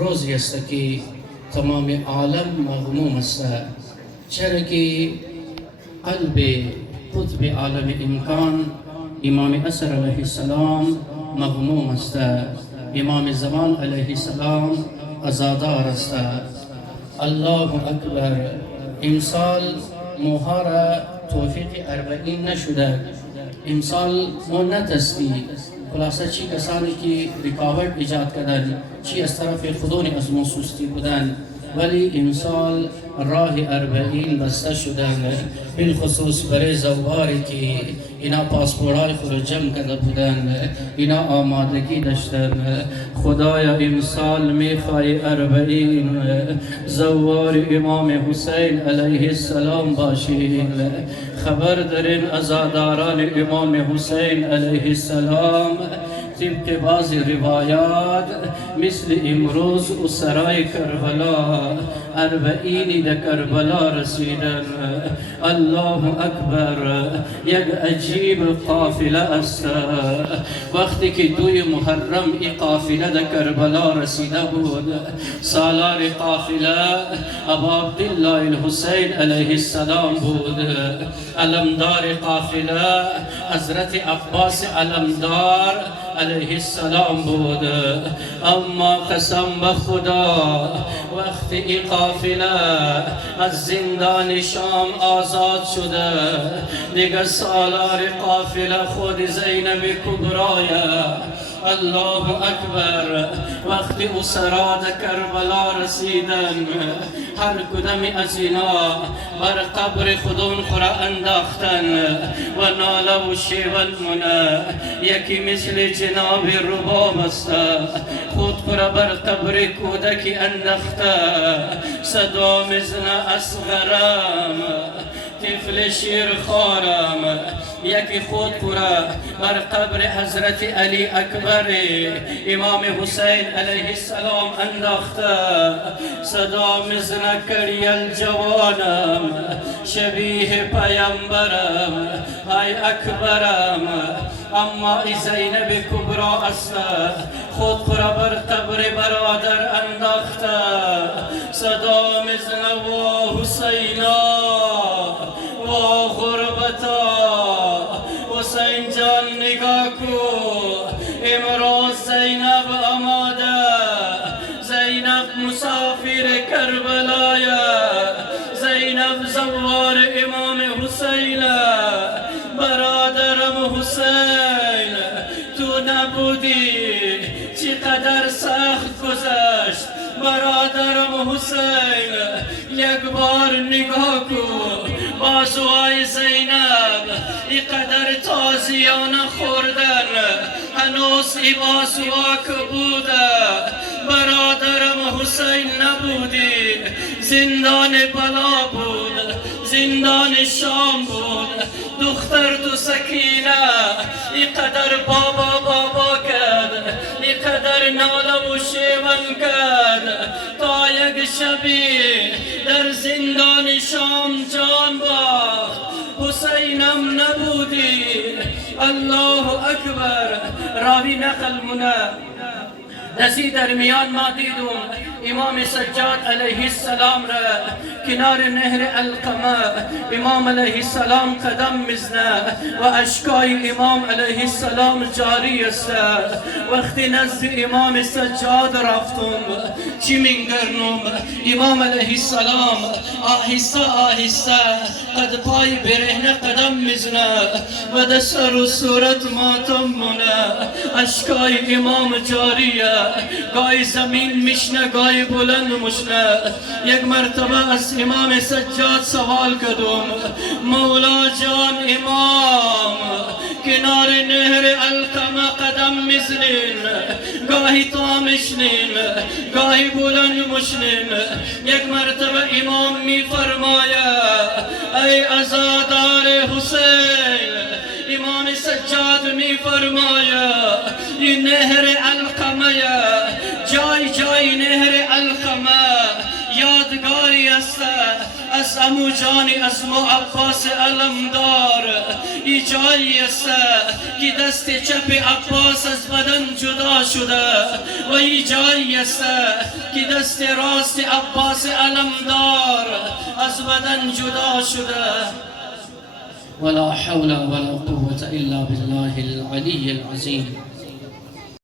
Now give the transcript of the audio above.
روزی است که تمام عالم مغموم است، چرا که قلب قطب عالم امکان امام عصر علیه السلام مغموم است. امام زمان علیه السلام عزادار است. الله اکبر. امسال موها را توفیق 40 نشده. امسال ما نتسبی خلاصه چی کسانی که رکاوٹ ایجاد کردن، چی از طرف خودون از ما سستی بودن، ولی امسال راه 40 بسته شدن، بالخصوص برای زواری که اینا پاسپورهای خود را جمع کرده بودن، اینا آمادگی داشتن. خدایا امسال میخوای 40 زوار امام حسین علیه السلام باشین. خبر دارین عزاداران امام حسین علیه السلام طبق بعض روایات مثل امروز و سرای کربلا 40 در کربلا رسیدن. الله اکبر. یک عجیب قافله است. وقتی که 2 محرم این قافله در کربلا رسیده بود، سالار قافله ابا عبدالله الحسین علیه السلام بود. علمدار قافله حضرت عباس علمدار علیه السلام بود. اما قسم به خدا وقتی این قافله از زندان شام آزاد شده، دیگر سالار قافله خود زینب کبرای. الله اکبر. وقتی اسرا در کربلا رسیدن، هر کدام از اینا بر قبر خودون خورا انداختن و ناله و شیون منه. یکی مثل جناب رباب است، خود خورا بر قبر کودکی انداخته، صدا مزن اصغرم طفل شیر خارم. یکی خود خورا بر قبر حضرت علی اکبر امام حسین علیه السلام انداخته، صدا مزن کریل جوانم شبیه پیامبرم های اکبرم. اما ای زینب کبرا است، خود خورا بر قبر برادر انداخته، صدا مزن و حسینا و غربتا. حسین جان نگاه کو، امروز زینب آماده، زینب مسافر کربلای، زینب زوار امام حسین. برادرم حسین تو نبودی چقدر سخت گذشت. برادرم حسین یک بار نگاه کن، بازوهای زینب اینقدر تازیانه خوردن، هنوز ای بازوها که بوده. برادرم حسین نبودی، زندان بلا بود، زندان شام بود. دختر تو سکینه اینقدر بابا بابا کرد، اینقدر ناله و شیون کرد، تا یک شبی در زندان شام جان باخت. حسینم نبودی. الله اکبر. راوی نقل منه دستی درمیان ما دیدم امام سجاد علیه السلام را کنار نهر القمه. امام علیه السلام قدم میزنه و اشکای امام علیه السلام جاری است. وقتی نزد امام سجاد رفتم چی میگرنم، امام علیه السلام آهسته آهسته قد پای برهنه قدم میزنه و در سر و صورت ماتم مونه. اشکای امام جاریه، گاهی زمین میشنه گاهی بلند میشنه. یک مرتبه از امام سجاد سوال کردم، مولا جان امام کنار نهر القمه قدم میزنین، گاهی تا میشنین گاهی بلند میشنین. یک مرتبه امام میفرماید ای عزادار حسین، امام سجاد میفرماید این نهر القمه، جای جای نهر القمه یادگاری است از از عمو جان اسما عباس علمدار ای جایی است که دست چپ عباس از بدن جدا شده و ای جایی است که دست راست عباس علمدار از بدن جدا شده. ولا حول ولا قوة إلا بالله العلي العظيم.